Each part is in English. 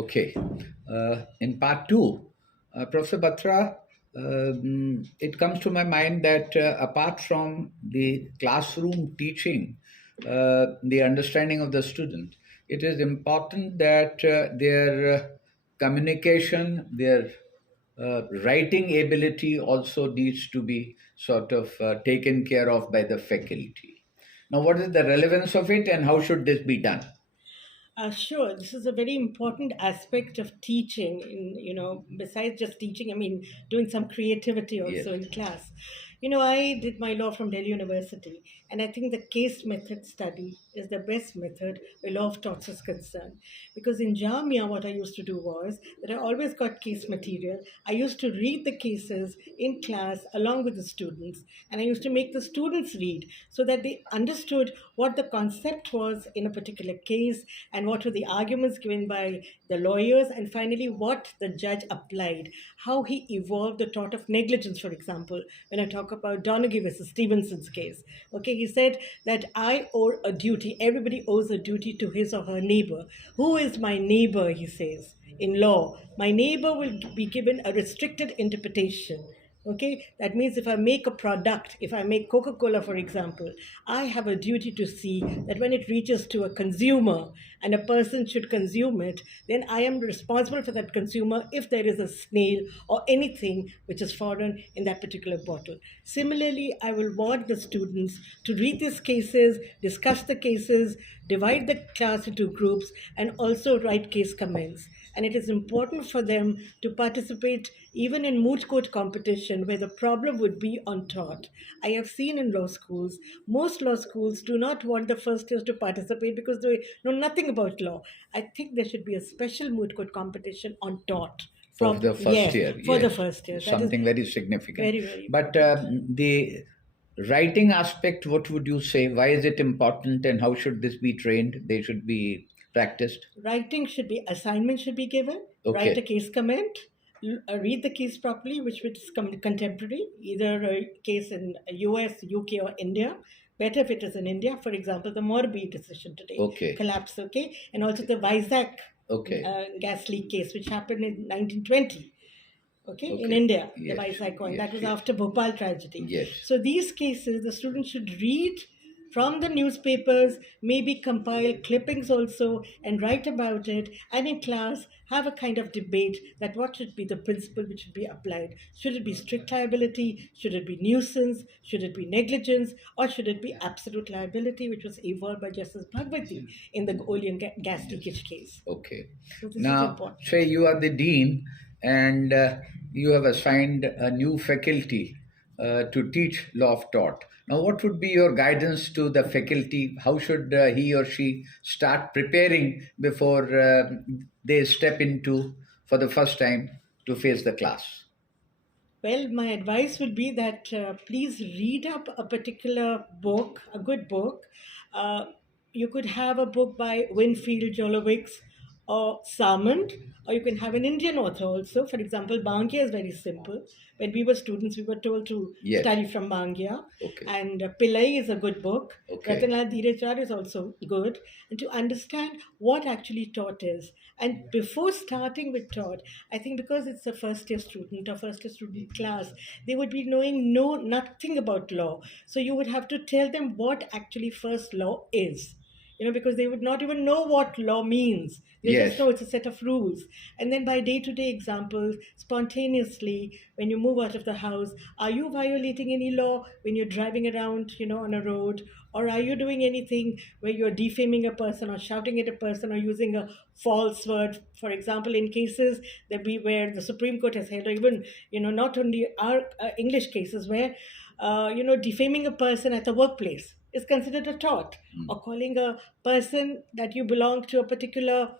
Okay. In part two, Professor Batra, it comes to my mind that apart from the classroom teaching, the understanding of the student, it is important that their communication, their writing ability also needs to be sort of taken care of by the faculty. Now, what is the relevance of it and how should this be done? Sure, this is a very important aspect of teaching. Besides just teaching, doing some creativity Yes. also in class. I did my law from Delhi University, and I think the case method study is the best method where law of torts is concerned. Because in Jamia, what I used to do was that I always got case material. I used to read the cases in class along with the students, and I used to make the students read so that they understood what the concept was in a particular case and what were the arguments given by the lawyers, and finally what the judge applied, how he evolved the tort of negligence, for example. When I talk about Donaghy versus Stevenson's case, okay, he said that I owe a duty, everybody owes a duty to his or her neighbor. Who is my neighbor, he says. In law, my neighbor will be given a restricted interpretation. Okay, that means if I make a product, if I make Coca Cola, for example, I have a duty to see that when it reaches to a consumer and a person should consume it, then I am responsible for that consumer if there is a snail or anything which is foreign in that particular bottle. Similarly, I will want the students to read these cases, discuss the cases, divide the class into groups, and also write case comments. And it is important for them to participate even in moot court competition where the problem would be on tort. I have seen in law schools, most law schools do not want the first years to participate because they know nothing about law. I think there should be a special moot court competition on tort. For the first Yes, year, for the yes, first year. That is something very significant. very, very But important. the writing aspect, what would you say? Why is it important, and how should this be trained? They should be practiced. Writing should be, assignment should be given, write a Okay, case comment, read the case properly, which is contemporary, either a case in US, UK, or India. Better if it is in India. For example, the Morbi decision today, okay, collapse, okay? And also the Vizag okay, gas leak case, which happened in 1920. Okay, in okay. India, the Yes, Vizag coin. yes, That was yes, after Bhopal tragedy. yes. So these cases, the students should read from the newspapers, maybe compile clippings also, and write about it. And in class, have a kind of debate that what should be the principle which should be applied. Should it be strict liability? Should it be nuisance? Should it be negligence? Or should it be absolute liability, which was evolved by Justice Bhagwati in the Olean gas leakage case? Okay. So this is Now, important. say you are the dean and you have assigned a new faculty to teach law of tort. Now, what would be your guidance to the faculty? How should he or she start preparing before they step into, for the first time, to face the class? Well, my advice would be that please read up a particular book, a good book. Uh, you could have a book by Winfield Jolowicz or Salmond, or you can have an Indian author also. For example, Bangia is very simple. When we were students, we were told to Yes. study from Bangia. Okay. And Pillai is a good book. Okay. Ratanlal Dhirechar is also good. And to understand what actually tort is. And before starting with tort, I think because it's a first year student or first year student class, they would be knowing nothing about law. So you would have to tell them what actually first law is. Because they would not even know what law means. They Yes. just know it's a set of rules. And then by day-to-day examples, spontaneously, when you move out of the house, are you violating any law when you're driving around, on a road? Or are you doing anything where you're defaming a person or shouting at a person or using a false word? For example, in cases that where the Supreme Court has held, or even, not only our English cases where, defaming a person at the workplace is considered a tort, or calling a person that you belong to a particular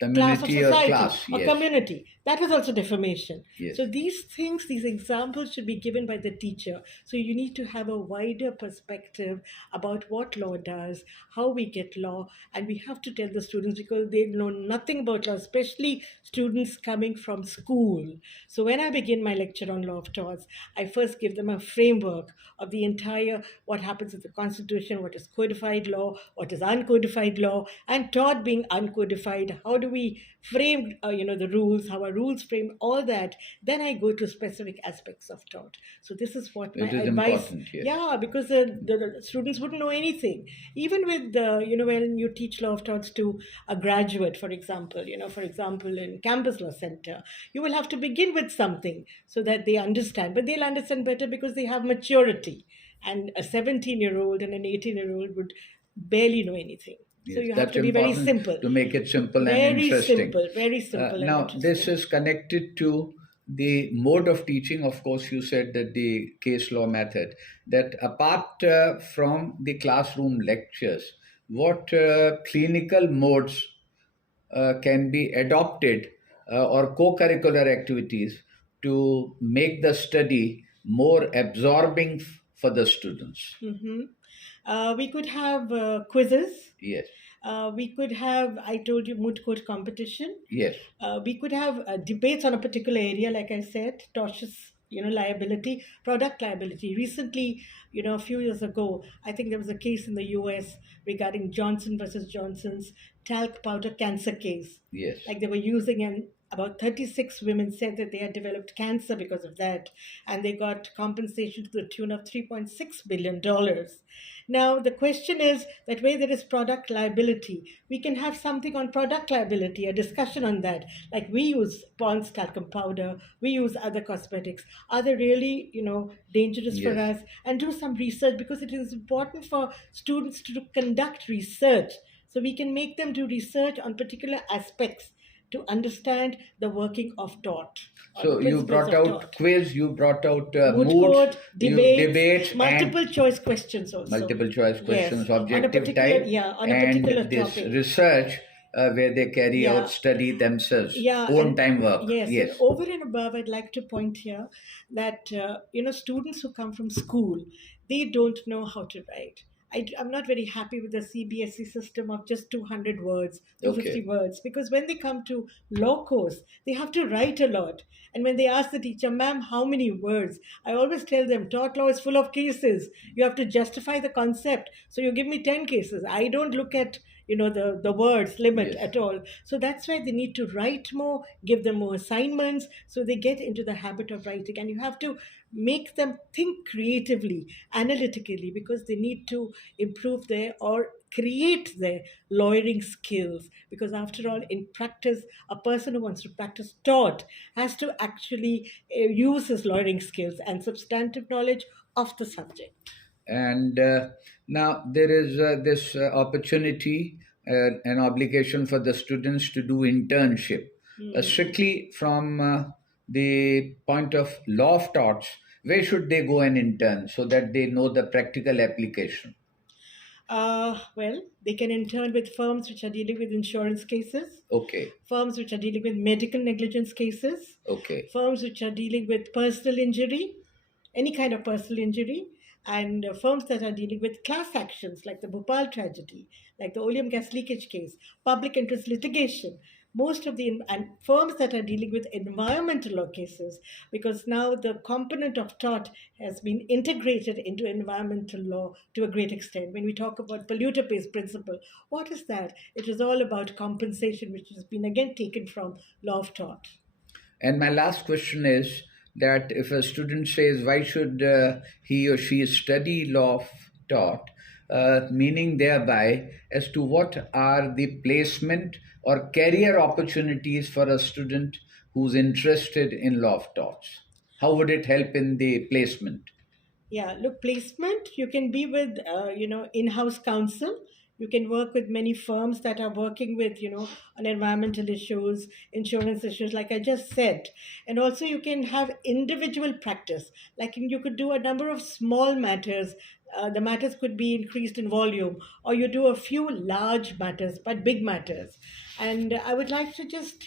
class of Community or society class, or yes. community, that is also defamation. Yes. So these things, these examples should be given by the teacher. So you need to have a wider perspective about what law does, how we get law, and we have to tell the students because they know nothing about law, especially students coming from school. So when I begin my lecture on law of torts, I first give them a framework of the entire what happens in the Constitution, what is codified law, what is uncodified law, and tort being uncodified, how do we framed, the rules, how our rules frame all that, then I go to specific aspects of tort. So this is what my It is advice. important, yes. Yeah, because the students wouldn't know anything. Even with when you teach law of torts to a graduate, for example, in campus law center, you will have to begin with something so that they understand. But they'll understand better because they have maturity. And a 17-year-old and an 18-year-old would barely know anything. So Yes, you have that's to be very important simple. to make it simple and Very interesting. simple, very simple and Now, this interesting. is connected to the mode of teaching. Of course, you said that the case law method, that apart from the classroom lectures, what clinical modes can be adopted or co curricular activities to make the study more absorbing for the students? Hmm. We could have quizzes. Yes, We could have, I told you, moot court competition. yes, We could have debates on a particular area, like I said, tortious, liability, product liability. Recently, a few years ago, I think there was a case in the US regarding Johnson versus Johnson's talc powder cancer case. yes. Like they were using, and about 36 women said that they had developed cancer because of that, and they got compensation to the tune of $3.6 billion. Now the question is that where there is product liability, we can have something on product liability, a discussion on that. Like we use Pond's talcum powder, we use other cosmetics. Are they really, dangerous for Yes. us? And do some research, because it is important for students to conduct research. So we can make them do research on particular aspects to understand the working of tort or the So you principles brought of out tort. quiz, you brought out Moot moods, court, you debates, debates, and multiple choice questions also. multiple choice Yes, questions, objective type, on a particular and this topic. research where they carry out Yeah, study themselves, yeah, own and time work. yes, and Yes, over and above, I'd like to point here that students who come from school, they don't know how to write. I'm not very happy with the CBSE system of just 200 words, 250 okay, words, because when they come to law course, they have to write a lot. And when they ask the teacher, ma'am, how many words? I always tell them, tort law is full of cases. You have to justify the concept. So you give me 10 cases. I don't look at the words limit yes. at all. So that's why they need to write more, give them more assignments so they get into the habit of writing. And you have to make them think creatively, analytically, because they need to improve their or create their lawyering skills. Because after all, in practice, a person who wants to practice tort has to actually use his lawyering skills and substantive knowledge of the subject. And now there is this opportunity, an obligation for the students to do internship, strictly from the point of law of torts. Where should they go and intern so that they know the practical application? Well, they can intern with firms which are dealing with insurance cases, Okay, firms which are dealing with medical negligence cases, okay, firms which are dealing with personal injury, any kind of personal injury, and firms that are dealing with class actions like the Bhopal tragedy, like the oleum gas leakage case, public interest litigation. Most of the and firms that are dealing with environmental law cases, because now the component of tort has been integrated into environmental law to a great extent. When we talk about polluter pays principle, what is that? It is all about compensation, which has been again taken from law of tort. and my last question is that if a student says, why should he or she study law of tort, meaning thereby as to what are the placement or career opportunities for a student who's interested in law of torts? How would it help in the placement? Yeah, look, placement, you can be with, in-house counsel. You can work with many firms that are working with, on environmental issues, insurance issues, like I just said. And also you can have individual practice. Like you could do a number of small matters. The matters could be increased in volume, or you do a few large matters, but big matters. And I would like to just,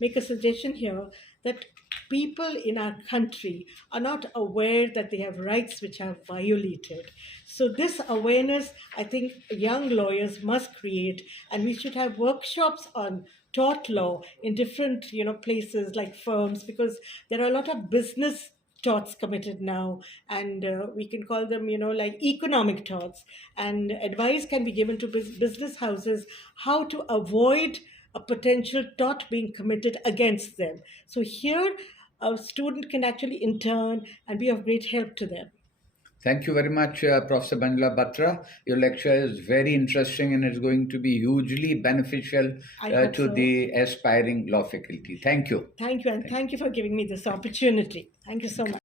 make a suggestion here that people in our country are not aware that they have rights which are violated. So, this awareness, I think young lawyers must create, and we should have workshops on tort law in different places like firms, because there are a lot of business torts committed now, and we can call them like economic torts, and advice can be given to business houses how to avoid a potential tort being committed against them. So here, a student can actually intern and be of great help to them. Thank you very much, Professor Manjula Batra. Your lecture is very interesting and it's going to be hugely beneficial I hope to so. the aspiring law faculty. Thank you. Thank you, and thank you for giving me this opportunity. Thank you so much.